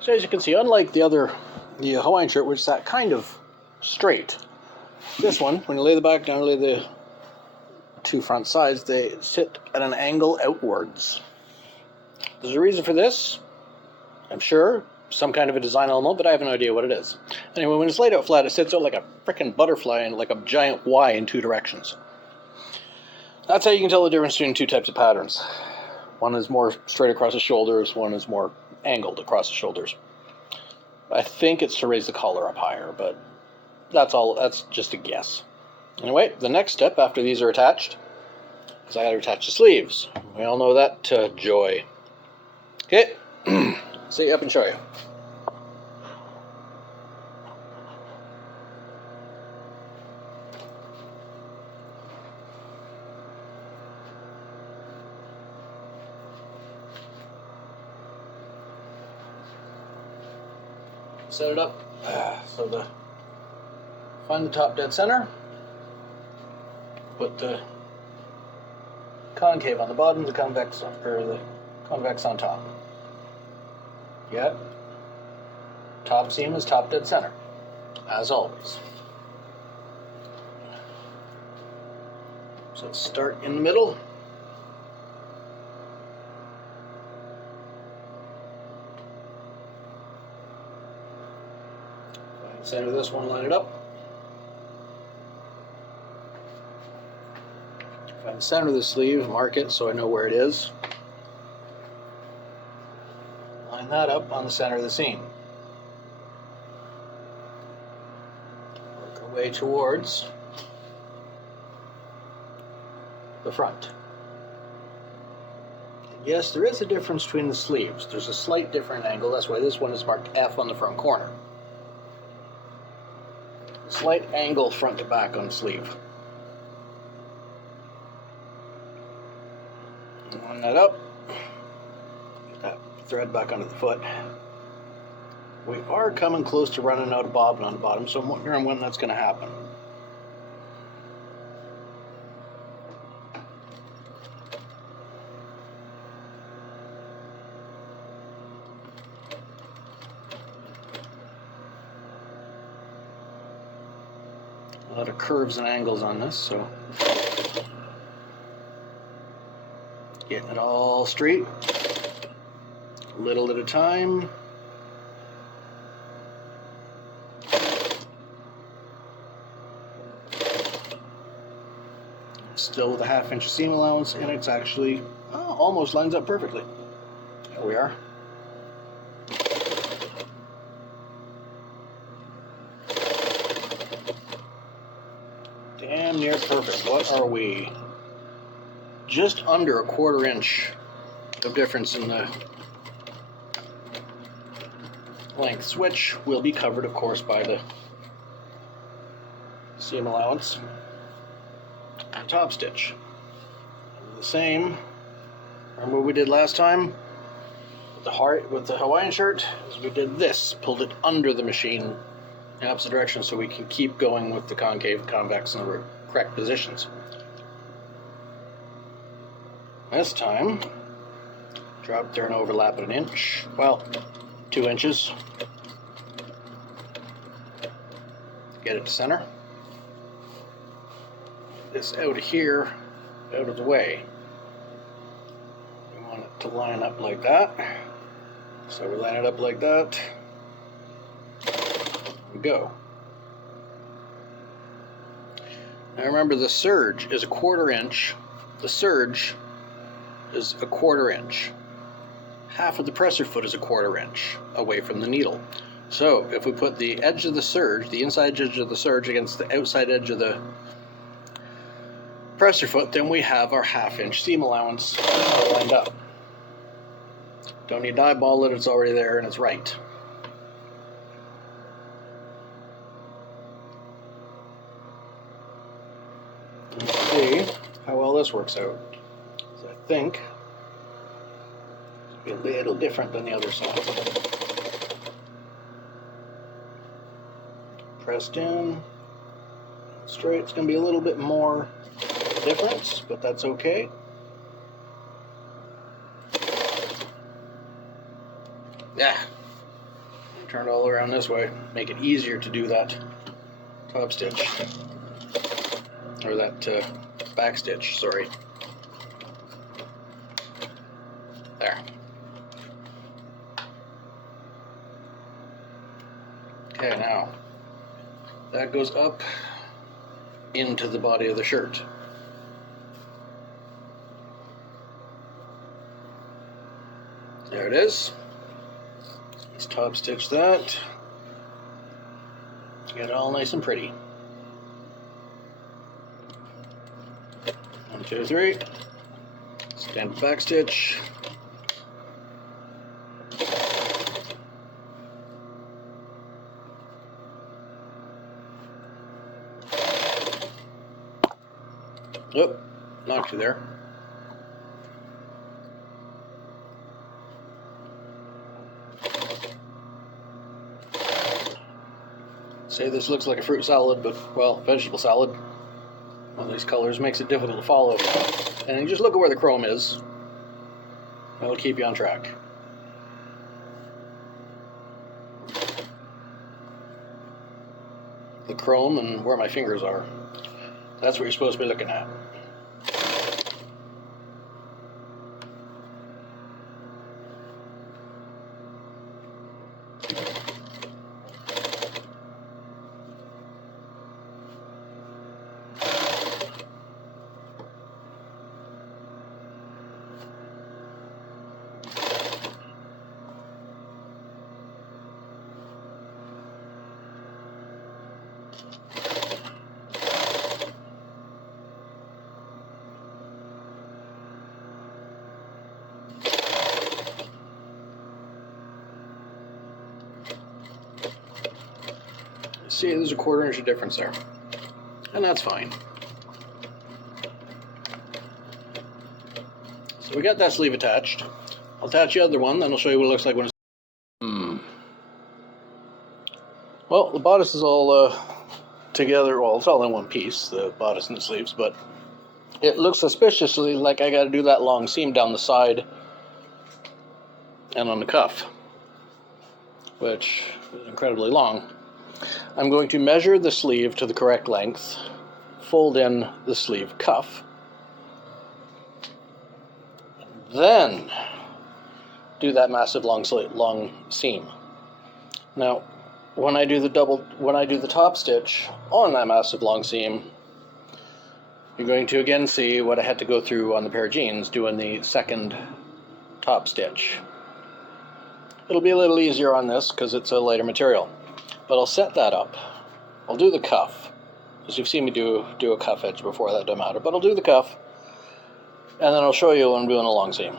So as you can see, unlike the Hawaiian shirt, which sat kind of straight, this one, when you lay the back down, lay the two front sides, they sit at an angle outwards. There's a reason for this, I'm sure, some kind of a design element, but I have no idea what it is. Anyway, when it's laid out flat, it sits out like a frickin' butterfly and like a giant Y in two directions. That's how you can tell the difference between two types of patterns. One is more straight across the shoulders, one is more angled across the shoulders. I think it's to raise the collar up higher, but that's just a guess. Anyway, the next step after these are attached is I got to attach the sleeves. We all know that joy. Okay, sit up and show you. Set it up find the top dead center, put the concave on the bottom, the convex on top. Yeah, top seam is top dead center, as always. So let's start in the middle. Find the center of this one, line it up. Find the center of the sleeve, mark it so I know where it is. Line that up on the center of the seam. Work our way towards the front. And yes, there is a difference between the sleeves. There's a slight different angle. That's why this one is marked F on the front corner. A slight angle front to back on the sleeve. Line that up. Get that thread back under the foot. We are coming close to running out of bobbin on the bottom, so I'm wondering when that's going to happen. A lot of curves and angles on this, so getting it all straight, little at a time. Still with a 1/2 inch seam allowance, and it's actually almost lines up perfectly. There we are. Damn near perfect. What are we? Just under a 1/4 inch of difference in the lengths, which will be covered, of course, by the seam allowance and top stitch. The same. Remember what we did last time with the Hawaiian shirt? Is we did this, pulled it under the machine in opposite direction so we can keep going with the concave, convex, and the correct positions. This time, drop there and overlap it 1 inch. Well, 2 inches. Get it to center. This out of here, out of the way. We want it to line up like that. So we line it up like that. We go. Now remember, the serge is a 1/4 inch. The serge is a 1/4 inch. Half of the presser foot is a 1/4 inch away from the needle. So if we put the edge of the serge, the inside edge of the serge against the outside edge of the presser foot, then we have our 1/2 inch seam allowance lined up. Don't need to eyeball it, it's already there and it's right. Let's see how well this works out. So I think it'll be a little different than the other side. Pressed in, straight. It's going to be a little bit more difference, but that's okay. Yeah, turn it all around this way, make it easier to do that top stitch, or that back stitch, sorry. There. Okay, now that goes up into the body of the shirt. There it is. Let's top stitch that. Get it all nice and pretty. 1, 2, 3. Stand back stitch. Oop, knocked you there. Say this looks like a fruit salad, but, well, vegetable salad. One of these colors makes it difficult to follow. And just look at where the chrome is. That'll keep you on track. The chrome and where my fingers are. That's what you're supposed to be looking at. See, there's a 1/4 inch difference there, and that's fine. So we got that sleeve attached. I'll attach the other one, then I'll show you what it looks like when it's... Well, the bodice is all together. Well, it's all in one piece, the bodice and the sleeves, but it looks suspiciously like I got to do that long seam down the side and on the cuff, which is incredibly long. I'm going to measure the sleeve to the correct length, fold in the sleeve cuff, then do that massive long seam. Now, when I do the top stitch on that massive long seam, you're going to again see what I had to go through on the pair of jeans doing the second top stitch. It'll be a little easier on this because it's a lighter material. But I'll set that up. I'll do the cuff, because you've seen me do a cuff edge before, that doesn't matter. But I'll do the cuff, and then I'll show you when I'm doing a long seam.